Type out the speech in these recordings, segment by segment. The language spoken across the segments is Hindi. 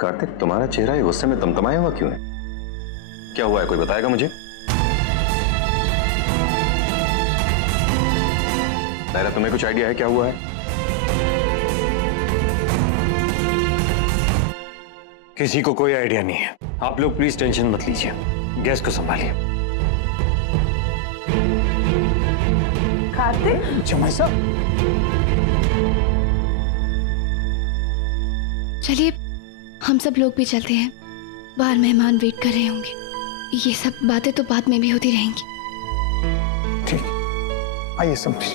कार्तिक, तुम्हारा चेहरा ये गुस्से में तमतमाया हुआ क्यों है? क्या हुआ है, कोई बताएगा मुझे? नायरा, तुम्हें कुछ आइडिया है क्या हुआ है? किसी को कोई आइडिया नहीं है। आप लोग प्लीज टेंशन मत लीजिए, गैस को संभालिए। कार्तिक, जमाई साहब, चलिए हम सब लोग भी चलते हैं, बाहर मेहमान वेट कर रहे होंगे। ये सब बातें तो बाद में भी होती रहेंगी। ठीक, आइए समझिए।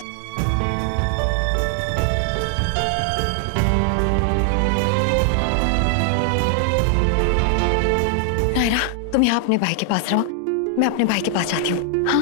नायरा, तुम यहाँ अपने भाई के पास रहो, मैं अपने भाई के पास जाती हूँ। हाँ,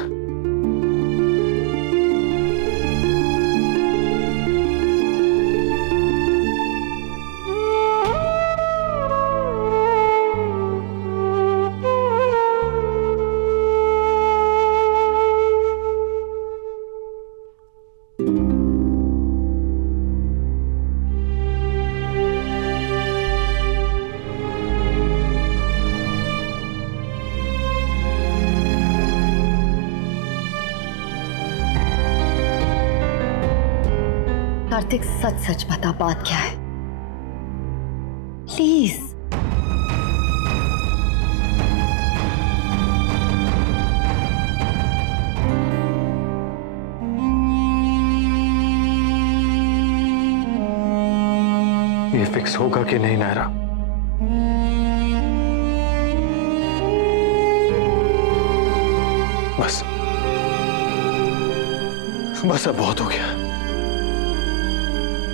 कार्तिक सच सच बता, बात क्या है प्लीज। ये फिक्स होगा कि नहीं नायरा? बस बस अब बहुत हो गया।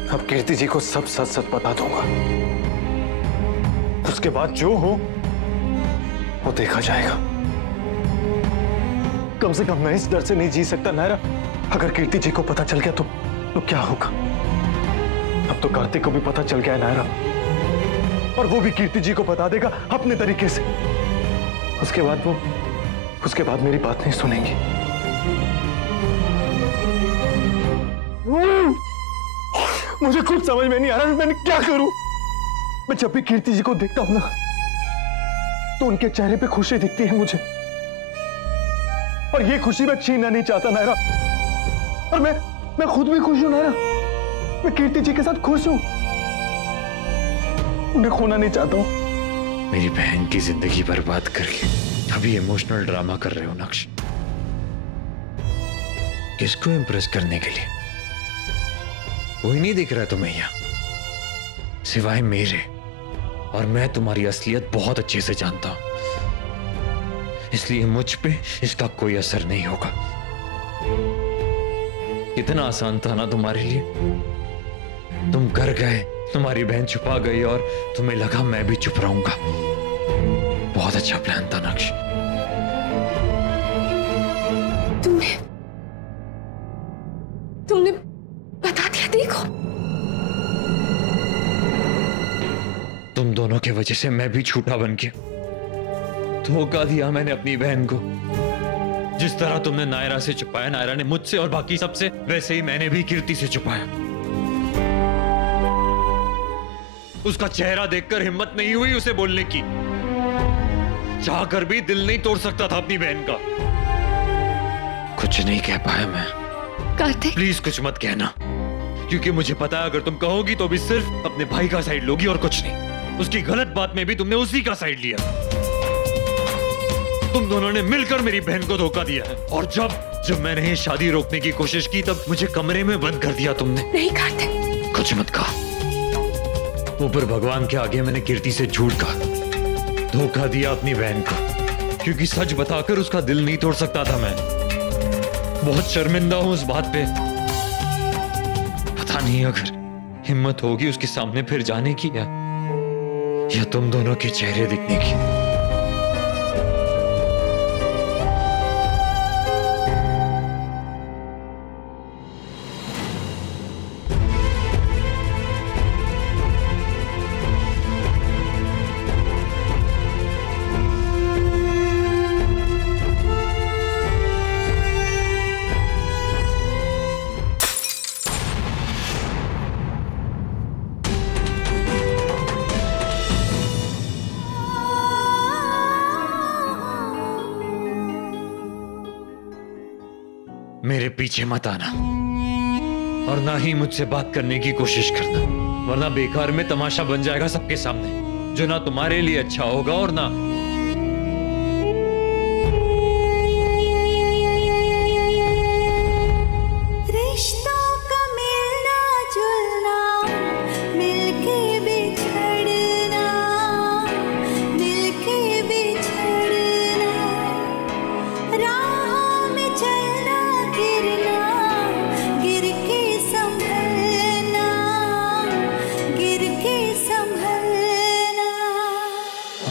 अब कीर्ति जी को सब सच सच बता दूंगा, उसके बाद जो हो वो देखा जाएगा। कम से कम मैं इस डर से नहीं जी सकता नायरा, अगर कीर्ति जी को पता चल गया तो क्या होगा? अब तो कार्तिक को भी पता चल गया है नायरा, और वो भी कीर्ति जी को बता देगा अपने तरीके से। उसके बाद मेरी बात नहीं सुनेंगी। मुझे कुछ समझ में नहीं आ रहा मैं क्या करूं। मैं जब भी कीर्ति जी को देखता हूं ना, तो उनके चेहरे पे खुशी दिखती है मुझे, और ये खुशी मैं छीनना नहीं चाहता नायरा। और मैं खुद भी खुश हूं नायरा, मैं कीर्ति जी के साथ खुश हूं, उन्हें खोना नहीं चाहता हूं। मेरी बहन की जिंदगी बर्बाद करके अभी इमोशनल ड्रामा कर रहे हो नक्श। किसको इंप्रेस करने के लिए? कोई नहीं दिख रहा तुम्हें यहां सिवाय मेरे, और मैं तुम्हारी असलियत बहुत अच्छे से जानता हूं, इसलिए मुझ पे इसका कोई असर नहीं होगा। कितना आसान था ना तुम्हारे लिए, तुम कर गए, तुम्हारी बहन छुपा गई और तुम्हें लगा मैं भी चुप रहूंगा। बहुत अच्छा प्लान था नक्श। तुमने बता दिया। देखो, तुम दोनों की वजह से मैं भी झूठा बन गया, धोखा दिया मैंने अपनी बहन को। जिस तरह तुमने नायरा से छुपाया, नायरा ने मुझसे और बाकी सबसे, वैसे ही मैंने भी कीर्ति से छुपाया। उसका चेहरा देखकर हिम्मत नहीं हुई उसे बोलने की, चाहकर भी दिल नहीं तोड़ सकता था अपनी बहन का। कुछ नहीं कह पाया मैं। कार्तिक, प्लीज कुछ मत कहना, क्योंकि मुझे पता है अगर तुम कहोगी तो भी सिर्फ अपने भाई का साइड लोगी और कुछ नहीं। उसकी गलत बात में भी तुमने उसी का साइड लिया। तुम दोनों ने मिलकर मेरी बहन को धोखा दिया है, और जब मैंने ये शादी रोकने की कोशिश की तब मुझे कमरे में बंद कर दिया तुमने। नहीं कार्तिक, कुछ मत कहा। ऊपर भगवान के आगे मैंने कीर्ति से झूठ कहा, धोखा दिया अपनी बहन को, क्योंकि सच बताकर उसका दिल नहीं तोड़ सकता था मैं। बहुत शर्मिंदा हूं उस बात पे। पता नहीं अगर हिम्मत होगी उसके सामने फिर जाने की या तुम दोनों के चेहरे दिखने की। मेरे पीछे मत आना और ना ही मुझसे बात करने की कोशिश करना, वरना बेकार में तमाशा बन जाएगा सबके सामने, जो ना तुम्हारे लिए अच्छा होगा और ना।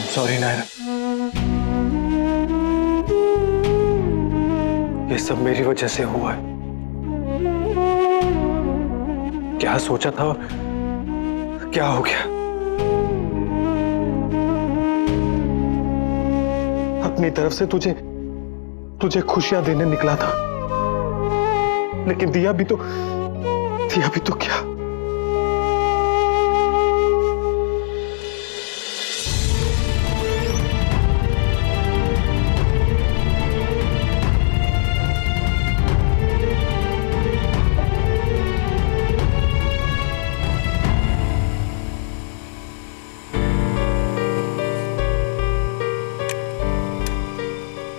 सॉरी नायरा, ये सब मेरी वजह से हुआ है। क्या सोचा था और क्या हो गया। अपनी तरफ से तुझे खुशियां देने निकला था, लेकिन दिया भी तो क्या।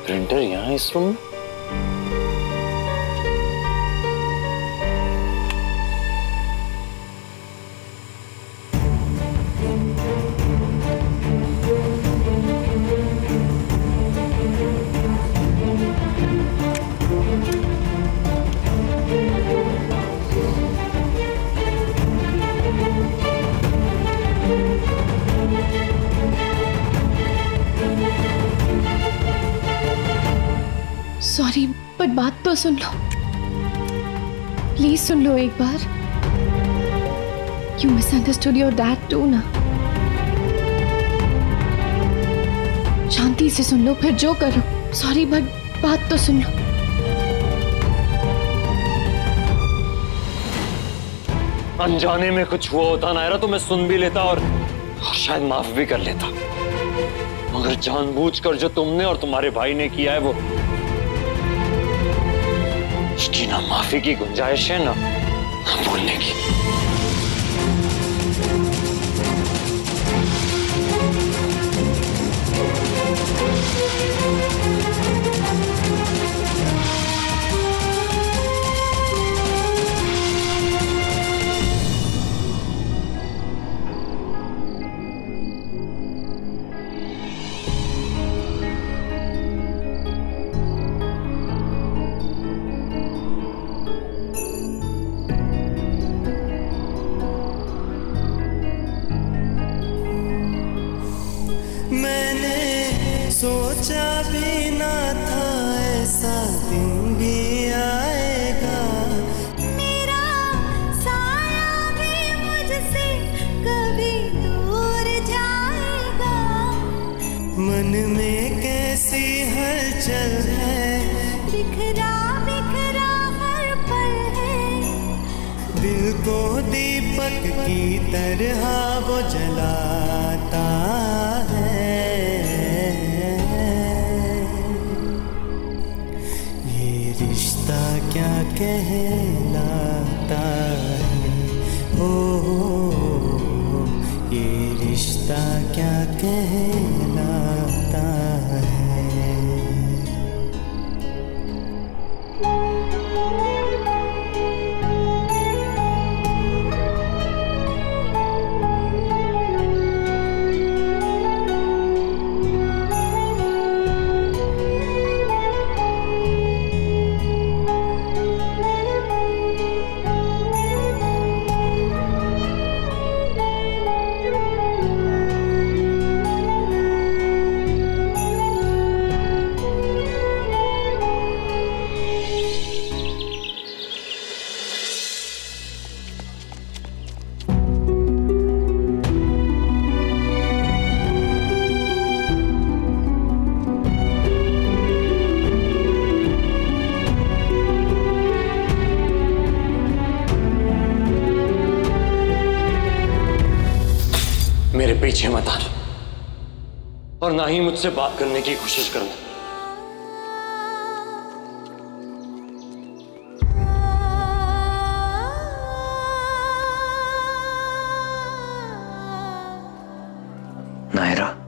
प्रिंटर यहाँ इस रूम में? सॉरी, बट बात तो सुन लो, प्लीज सुन लो एक बार। You misunderstood your dad too ना। शांति से सुन लो, फिर जो करो। सॉरी, बट बात तो सुन लो। अनजाने में कुछ हुआ होता नायरा तो मैं सुन भी लेता और शायद माफ भी कर लेता, मगर जानबूझकर जो तुमने और तुम्हारे भाई ने किया है वो, उसकी ना माफी की गुंजाइश है ना भूलने की। सोचा भी ना था ऐसा दिन भी आएगा, मेरा साया भी मुझसे कभी दूर जाएगा। मन में कैसी हलचल है, बिखरा बिखरा हर पल है, दिल को दीपक की तरह वो जलाता है। रिश्ता क्या कहलाता है, ओ ये रिश्ता क्या कहलाता है। मेरे पीछे मत आना और ना ही मुझसे बात करने की कोशिश करना। नायरा।